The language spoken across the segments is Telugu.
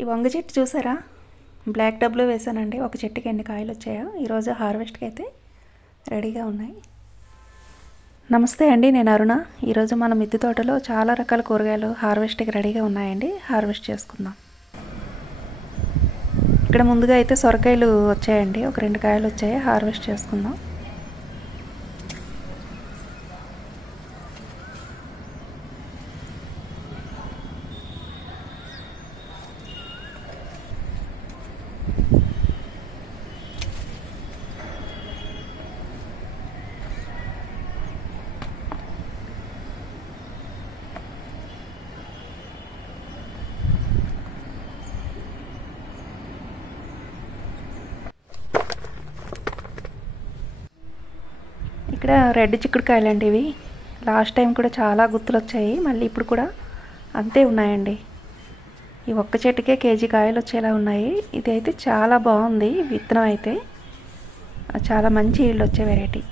ఈ వంగ చెట్టు చూసారా, బ్లాక్ టబ్లో వేసానండి. ఒక చెట్టుకి ఎన్ని కాయలు వచ్చాయో. ఈరోజు హార్వెస్ట్కి అయితే రెడీగా ఉన్నాయి. నమస్తే అండి, నేను అరుణ. ఈరోజు మన మిద్దె తోటలో చాలా రకాల కూరగాయలు హార్వెస్ట్కి రెడీగా ఉన్నాయండి. హార్వెస్ట్ చేసుకుందాం. ఇక్కడ ముందుగా అయితే సొరకాయలు వచ్చాయండి. ఒక 2 కాయలు వచ్చాయి. హార్వెస్ట్ చేసుకుందాం. ఇక్కడ రెడ్ చిక్కుడుకాయలండి ఇవి. లాస్ట్ టైం కూడా చాలా గుత్తులు వచ్చాయి. మళ్ళీ ఇప్పుడు కూడా అంతే ఉన్నాయండి. ఈ ఒక్క చెట్టుకే కేజీ కాయలు వచ్చేలా ఉన్నాయి. ఇది అయితే చాలా బాగుంది. విత్తనం అయితే చాలా మంచి ఈల్డ్ వచ్చే వెరైటీ.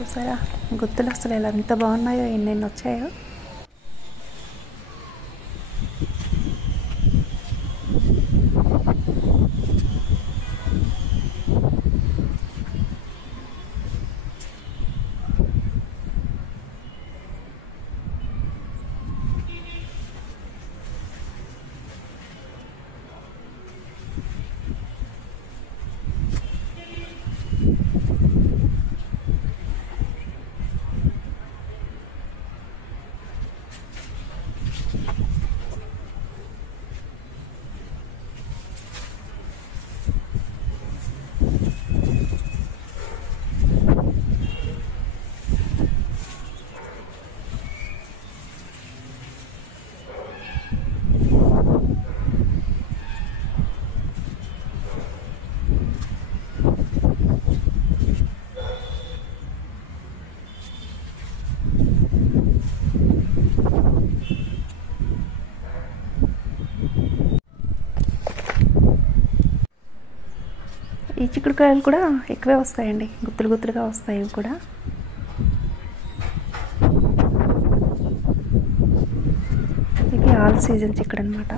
చూసారా, గుత్తులు అసలు ఎలా ఎంత బాగున్నాయో, ఎన్నెన్ని వచ్చాయో. ఈ చిక్కుడుకాయలు కూడా ఎక్కువే వస్తాయండి. గుత్తులు గుత్తులుగా వస్తాయి ఇవి కూడా. ఇది ఆల్ సీజన్ చిక్కుడు అనమాట.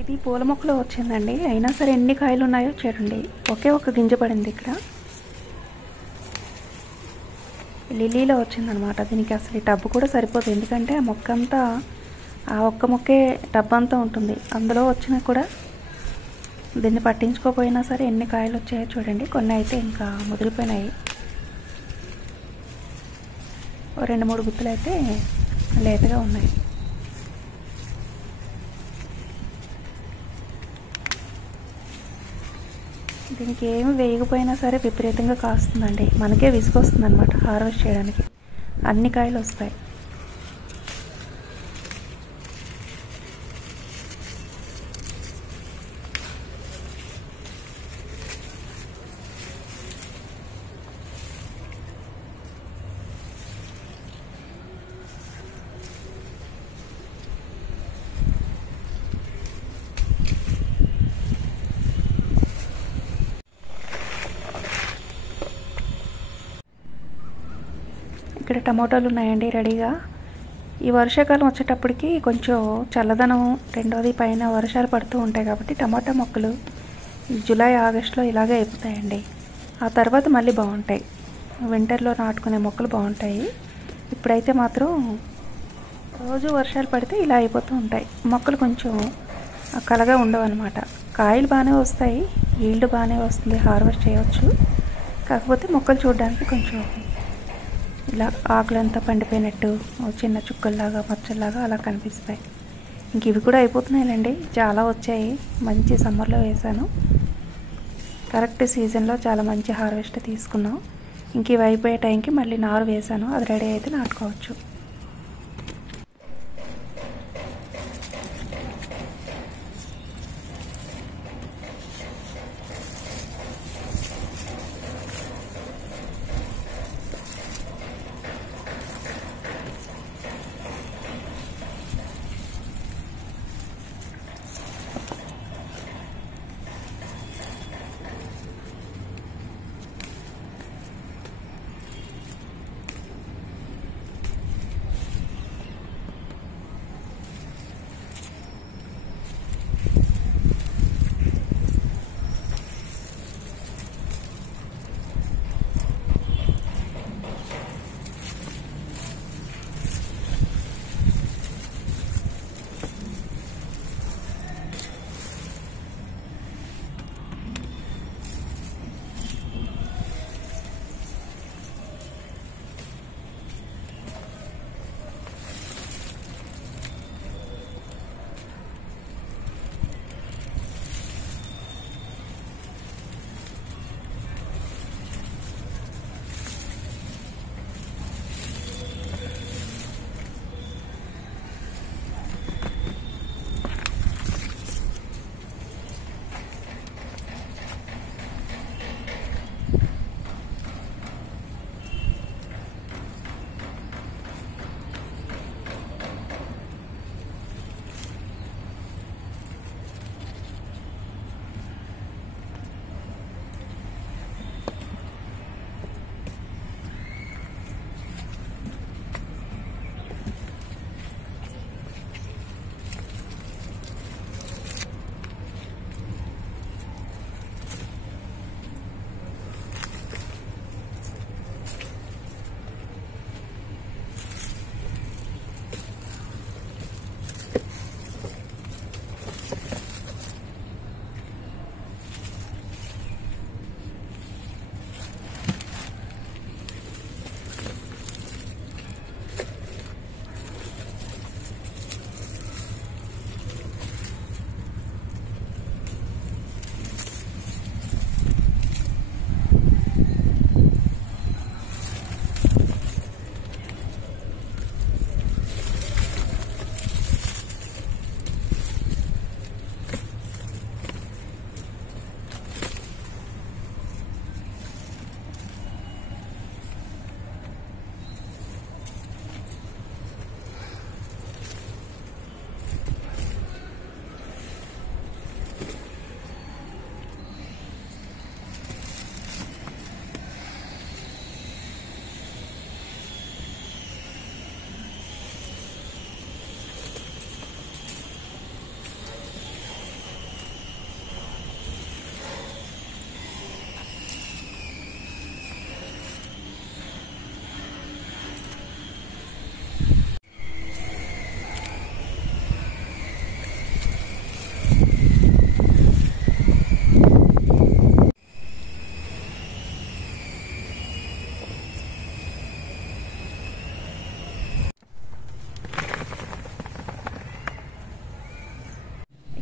ఇది పూల మొక్కలో వచ్చిందండి. అయినా సరే ఎన్ని కాయలు ఉన్నాయో చూడండి. ఒకే ఒక గింజ పడింది ఇక్కడ. లిల్లీలో వచ్చిందనమాట. దీనికి అసలు ఈ టబ్బు కూడా సరిపోదు, ఎందుకంటే ఆ మొక్క అంతా ఆ ఒక్క మొక్కే టబ్ అంతా ఉంటుంది. అందులో వచ్చినా కూడా దీన్ని పట్టించుకోపోయినా సరే ఎన్ని కాయలు వచ్చాయో చూడండి. కొన్ని అయితే ఇంకా ముదిరిపోయినాయి. 2-3 గుత్తులు అయితే లేతగా ఉన్నాయి. దీనికి ఏమి వేయకపోయినా సరే విపరీతంగా కాస్తుందండి. మనకే విసుగొస్తుంది అనమాట హార్వెస్ట్ చేయడానికి. అన్ని కాయలు వస్తాయి. ఇక్కడ టమోటాలు ఉన్నాయండి రెడీగా. ఈ వర్షాకాలం వచ్చేటప్పటికి కొంచెం చల్లదనం, రెండోది పైన వర్షాలు పడుతూ ఉంటాయి కాబట్టి టమాటా మొక్కలు జూలై ఆగస్టులో ఇలాగే అయిపోతాయండి. ఆ తర్వాత మళ్ళీ బాగుంటాయి. వింటర్లో నాటుకునే మొక్కలు బాగుంటాయి. ఇప్పుడైతే మాత్రం రోజు వర్షాలు పడితే ఇలా అయిపోతూ ఉంటాయి. మొక్కలు కొంచెం కలగా ఉండవు అనమాట. కాయలు బాగానే వస్తాయి, ఈల్డ్ బాగానే వస్తుంది, హార్వెస్ట్ చేయవచ్చు. కాకపోతే మొక్కలు చూడడానికి కొంచెం ఇలా ఆకులంతా పండిపోయినట్టు చిన్న చుక్కల్లాగా మచ్చల్లాగా అలా కనిపిస్తాయి. ఇంక ఇవి కూడా అయిపోతున్నాయిలేండి. చాలా వచ్చాయి. మంచి సమ్మర్లో వేసాను. కరెక్ట్ సీజన్లో చాలా మంచి హార్వెస్ట్ తీసుకున్నాం. ఇంక ఇవి అయిపోయే టైంకి మళ్ళీ నారు వేసాను. అది రెడీ అయితే నాటుకోవచ్చు.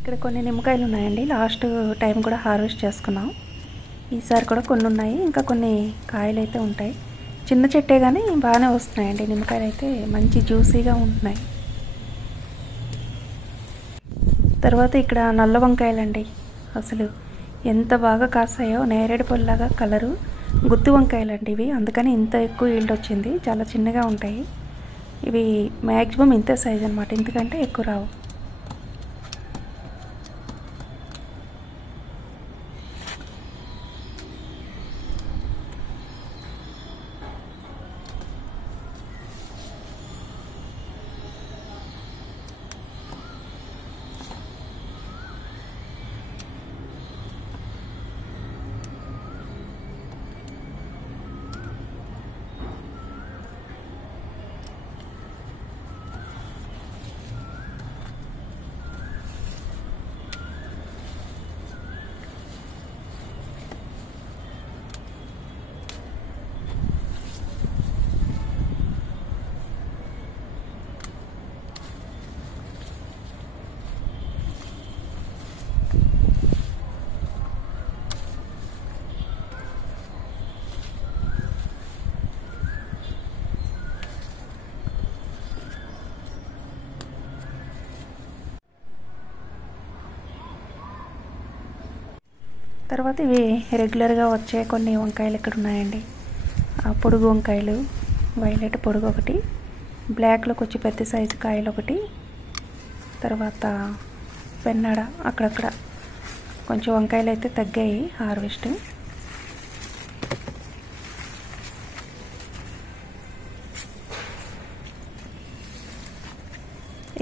ఇక్కడ కొన్ని నిమ్మకాయలు ఉన్నాయండి. లాస్ట్ టైం కూడా హార్వెస్ట్ చేసుకున్నాం. ఈసారి కూడా కొన్ని ఉన్నాయి, ఇంకా కొన్ని కాయలు అయితే ఉంటాయి. చిన్న చెట్టే కానీ బాగానే వస్తున్నాయండి. నిమ్మకాయలు అయితే మంచి జ్యూసీగా ఉంటున్నాయి. తర్వాత ఇక్కడ నల్ల వంకాయలండి. అసలు ఎంత బాగా కాసాయో, నేరేడు పళ్ళలాగా కలరు. గుత్తి వంకాయలండి ఇవి, అందుకని ఇంత ఎక్కువ ఈల్డ్ వచ్చింది. చాలా చిన్నగా ఉంటాయి ఇవి, మ్యాక్సిమం ఇంతే సైజ్ అనమాట, ఇంతకంటే ఎక్కువ రావు. తర్వాత ఇవి రెగ్యులర్గా వచ్చే కొన్ని వంకాయలు ఇక్కడ ఉన్నాయండి. పొడుగు వంకాయలు, వైలెట్ పొడుగు ఒకటి, బ్లాక్లో కొంచెం పెద్ద సైజు కాయలు ఒకటి, తర్వాత పెన్నాడ. అక్కడక్కడ కొంచెం వంకాయలు అయితే తగ్గాయి హార్వెస్ట్.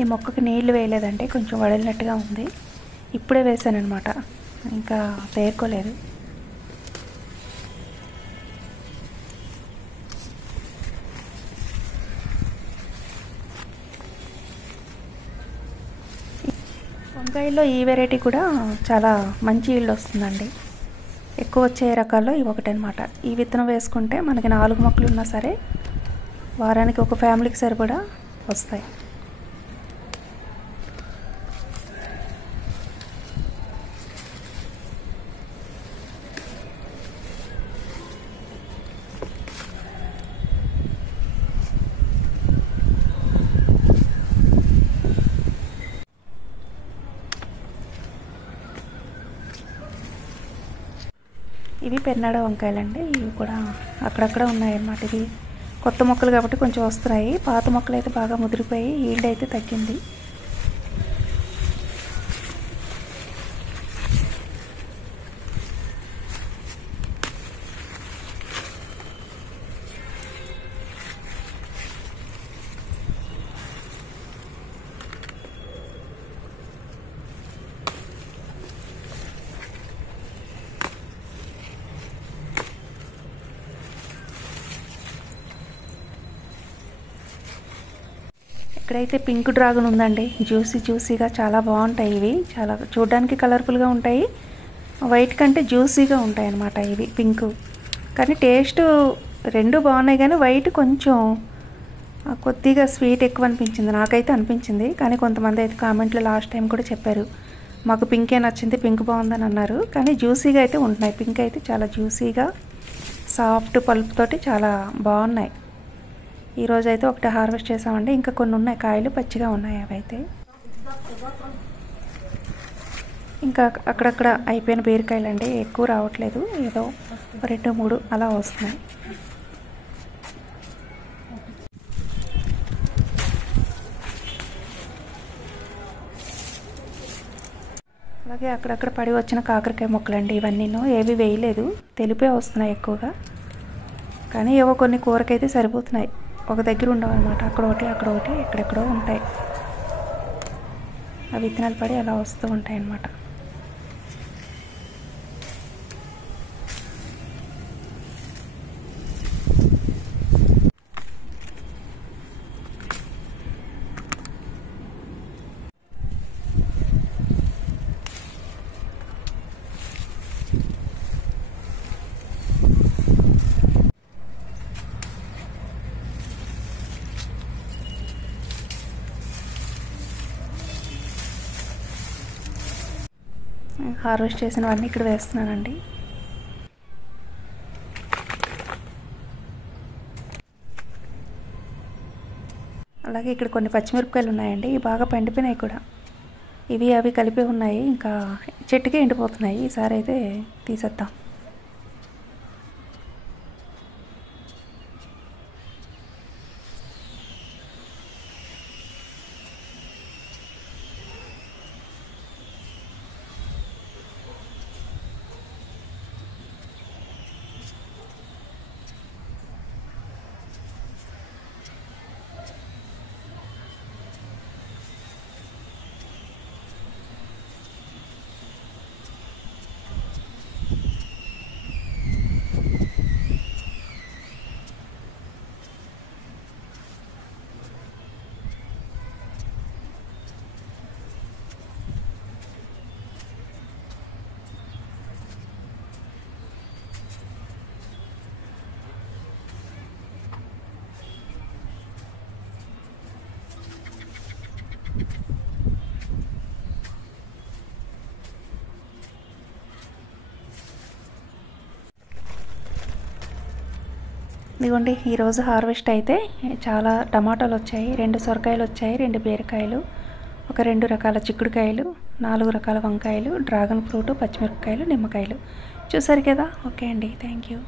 ఈ మొక్కకి నీళ్లు వేయలేదంటే కొంచెం వడిలినట్టుగా ఉంది. ఇప్పుడే వేసాను అనమాట, ఇంకా పేర్కోలేదు. వంకాయల్లో ఈ వెరైటీ కూడా చాలా మంచి ఈల్డ్ వస్తుందండి. ఎక్కువ వచ్చే రకాల్లో ఇవి ఒకటి అనమాట. ఈ విత్తనం వేసుకుంటే మనకి 4 మొక్కలు ఉన్నా సరే వారానికి ఒక ఫ్యామిలీకి సరిపడా వస్తాయి. ఇవి పెన్నాడ వంకాయలండి. ఇవి కూడా అక్కడక్కడ ఉన్నాయన్నమాట. ఇవి కొత్త మొక్కలు కాబట్టి కొంచెం వస్తున్నాయి. పాత మొక్కలు అయితే బాగా ముదిరిపోయి ఈల్డ్ అయితే తగ్గింది. ఇక్కడైతే పింక్ డ్రాగన్ ఉందండి. జ్యూసీగా చాలా బాగుంటాయి ఇవి. చాలా చూడడానికి కలర్ఫుల్గా ఉంటాయి. వైట్ కంటే జ్యూసీగా ఉంటాయి అన్నమాట ఇవి పింక్. కానీ టేస్ట్ రెండు బాగున్నాయి, కానీ వైట్ కొంచెం కొద్దిగా స్వీట్ ఎక్కువ అనిపించింది, నాకైతే అనిపించింది. కానీ కొంతమంది అయితే కామెంట్లో లాస్ట్ టైం కూడా చెప్పారు, మాకు పింకే నచ్చింది, పింక్ బాగుందని అన్నారు. కానీ జ్యూసీగా అయితే ఉంటున్నాయి. పింక్ అయితే చాలా జ్యూసీగా సాఫ్ట్ పల్ప్ తోటి చాలా బాగున్నాయి. ఈరోజు అయితే ఒకటి హార్వెస్ట్ చేసామండి. ఇంకా కొన్ని ఉన్నాయి కాయలు, పచ్చిగా ఉన్నాయి అవి అయితే. ఇంకా అక్కడక్కడ అయిపోయిన బీరకాయలు అండి, ఎక్కువ రావట్లేదు, ఏదో 2-3 అలా వస్తున్నాయి. అలాగే అక్కడక్కడ పడి వచ్చిన కాకరకాయ మొక్కలండి ఇవన్నీను. ఏవి వేయలేదు, తెలిపే వస్తున్నాయి ఎక్కువగా. కానీ ఏవో కొన్ని కూరకైతే సరిపోతున్నాయి, ఒక దగ్గర ఉండవు అనమాట. అక్కడ ఒకటి ఎక్కడెక్కడో ఉంటాయి. ఆ విత్తనాలు పడి అలా వస్తూ ఉంటాయి అన్నమాట. హార్వెస్ట్ చేసినవన్నీ ఇక్కడ వేస్తున్నానండి. అలాగే ఇక్కడ కొన్ని పచ్చిమిరపకాయలు ఉన్నాయండి. ఇవి బాగా పండిపోయినాయి కూడా. ఇవి అవి కలిపి ఉన్నాయి. ఇంకా చెట్టుకే ఎండిపోతున్నాయి. ఈసారి అయితే తీసేద్దాం. ఇదిగోండి, ఈరోజు హార్వెస్ట్ అయితే చాలా టమాటాలు వచ్చాయి. 2 సొరకాయలు వచ్చాయి, 2 బీరకాయలు, ఒక 2 రకాల చిక్కుడుకాయలు, 4 రకాల వంకాయలు, డ్రాగన్ ఫ్రూట్, పచ్చిమిరపకాయలు, నిమ్మకాయలు. చూసారు కదా. ఓకే అండి, థ్యాంక్ యూ.